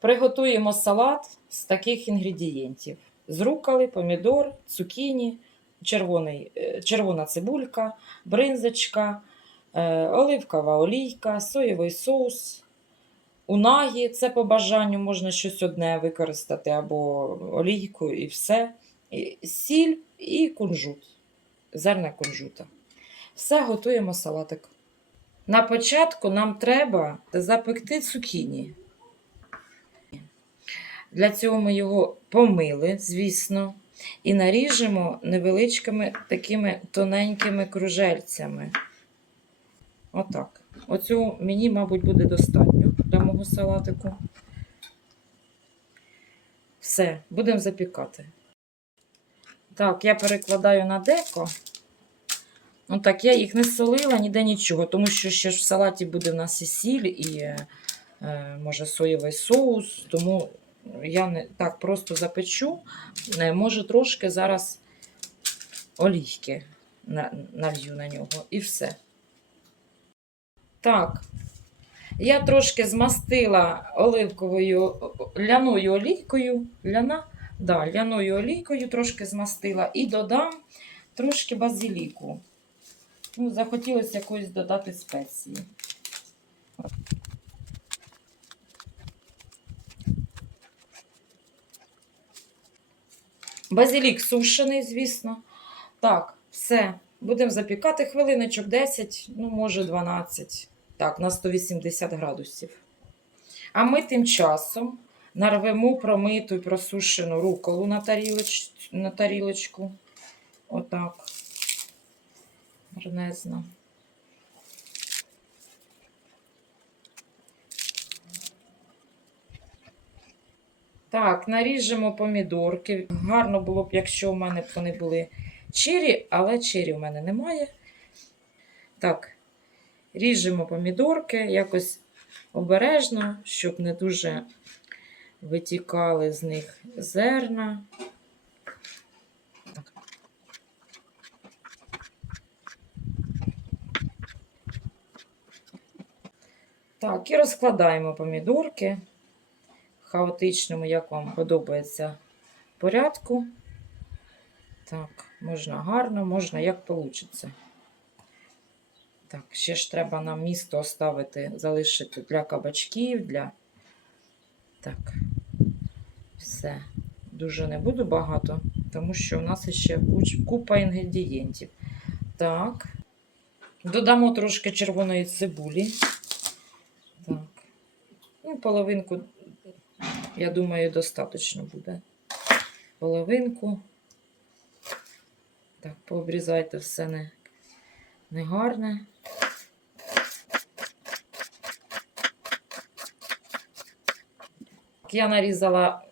Приготуємо салат з таких інгредієнтів: з руколи, помідор, цукіні, червоний, е, червона цибулька, бринзочка, е, оливкова олійка, соєвий соус, унагі. Це по бажанню можна щось одне використати або олійку і все. Сіль і кунжут, зерна кунжута. Все готуємо салатик. На початку нам треба запекти цукіні. Для цього ми його помили, звісно, і наріжемо невеличкими такими тоненькими кружельцями. Отак. Оцю мені, мабуть, буде достатньо для мого салатику. Все, будемо запікати. Так, я перекладаю на деко. Ну так, я їх не солила, ніде нічого, тому що ще ж в салаті буде в нас і сіль, і е, може соєвий соус, тому я не так просто запечу. Е, Може, трошки зараз олійки на- налью на нього і все. Так, я трошки змастила оливковою ляною олійкою. Ляна? Да, ляною олійкою трошки змастила і додам трошки базиліку. Ну, захотілося якоїсь додати спеції. Базилік сушений, звісно. Так, все. Будемо запікати хвилиночок 10, ну, може 12. Так, на 180 градусів. А ми тим часом нарвемо промиту і просушену руколу на, тарілоч... на тарілочку. Отак. Гарнезно. Так, наріжемо помідорки. Гарно було б, якщо у мене б вони були чирі, але чирі в мене немає. Так, ріжемо помідорки якось обережно, щоб не дуже витікали з них зерна. Так. І розкладаємо помідорки в хаотичному, як вам подобається, порядку. Так, можна гарно, можна як вийде. Так, ще ж треба нам місто оставити, залишити для кабачків, для. Так, все. Дуже не буду багато, тому що у нас ще куч- купа інгредієнтів. Так. Додамо трошки червоної цибулі. Так. Ну, половинку, я думаю, достатньо буде. Половинку. Так, пообрізайте все не, не. Я нарізала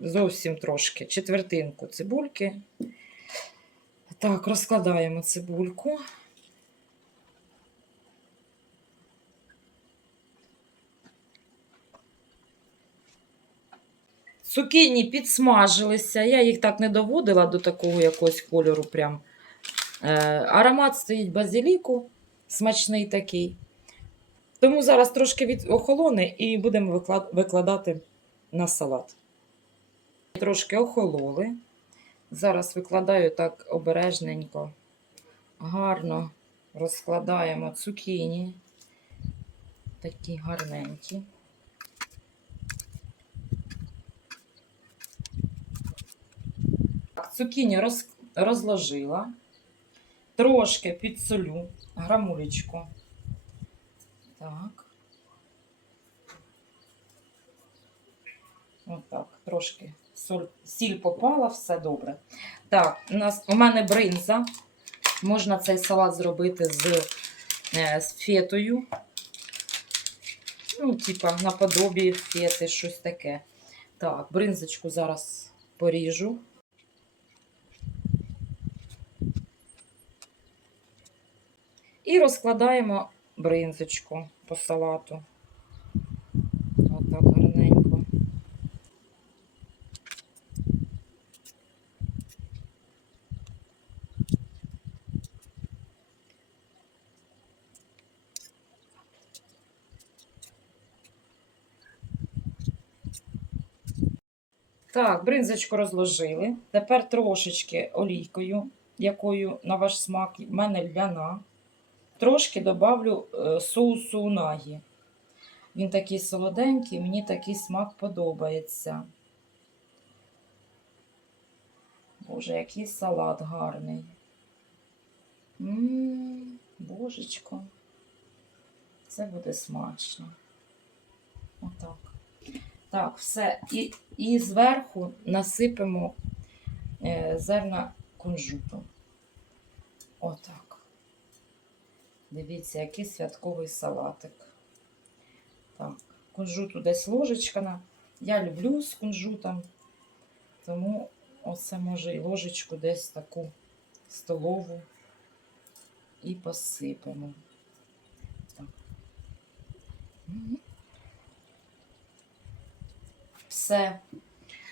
зовсім трошки четвертинку цибульки. Так, розкладаємо цибульку. Цукіні підсмажилися. Я їх так не доводила до такого якогось кольору. Прям. Е, аромат стоїть базиліку, смачний такий. Тому зараз трошки від охолоне і будемо виклад- викладати на салат. Трошки охололи. Зараз викладаю так обережненько, гарно розкладаємо цукіні. Такі гарненькі. Так, Цукіні роз, розложила. Трошки підсолю грамулечку. Так. Отак, трошки соль, сіль попала, все добре. Так, у нас у мене бринза. Можна цей салат зробити з, е, з фетою. Ну, типа, наподобі фети, щось таке. Так, бринзочку зараз поріжу. І розкладаємо бринзочку по салату. Отак гарненько. Так, бринзочку розложили. Тепер трошечки олійкою, якою на ваш смак, в мене ляна. Трошки добавлю е, соусу унагі. Він такий солоденький, мені такий смак подобається. Боже, який салат гарний. Мм, божечко. Це буде смачно. Отак. Так, все. І, і зверху насипемо е, зерна кунжуту. Отак. Дивіться, який святковий салатик. Так, кунжуту десь ложечка. Я люблю з кунжутом, тому оце може і ложечку десь таку столову і посипемо. Так. Все.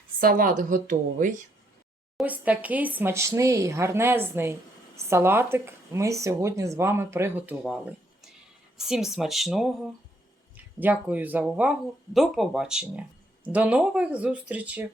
Салат готовий. Ось такий смачний, гарнезний салатик ми сьогодні з вами приготували. Всім смачного! Дякую за увагу. До побачення. До нових зустрічей!